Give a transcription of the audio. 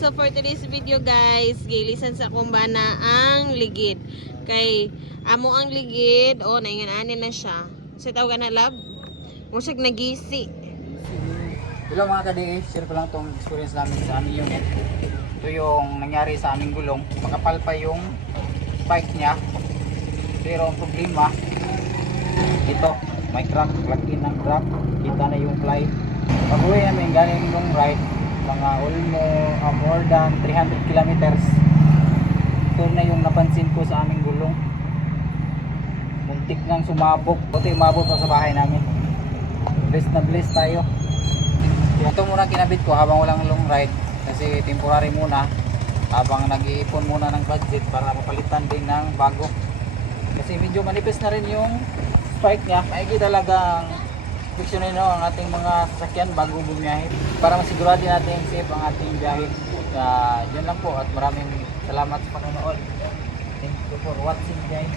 So for today's video guys, gilisan sa akong bana ang ligid. Kay amo ang ligid, oh naingan-ani na siya. So tawag na lab. Musag nagisi. Hello mga ka-DA, share ko lang tong experience namin sa aming unit. Ito yung nangyari sa aming gulong. Makapal pa yung spike niya. Pero ang problema, ito, may crack, plug-in ng crack. Kita na yung fly. Pag-uwi namin galing long ride, mga almost more than 300 kilometers. Ito na yung napansin ko sa aming gulong. Muntik nang sumabog. Buti umabot pa sa bahay namin. Bless na bless tayo. Ito muna kinabit ko habang walang long ride. Kasi temporary muna. Habang nag-iipon muna ng budget para mapalitan din ng bago. Kasi medyo manipis na rin yung spike niya. Maigi talagang fiksyonin ang ating mga sasakyan bago bumiyahe para masigurado natin safe ang ating biyahe. Yan lang po at maraming salamat sa panonood. Thank you for watching guys.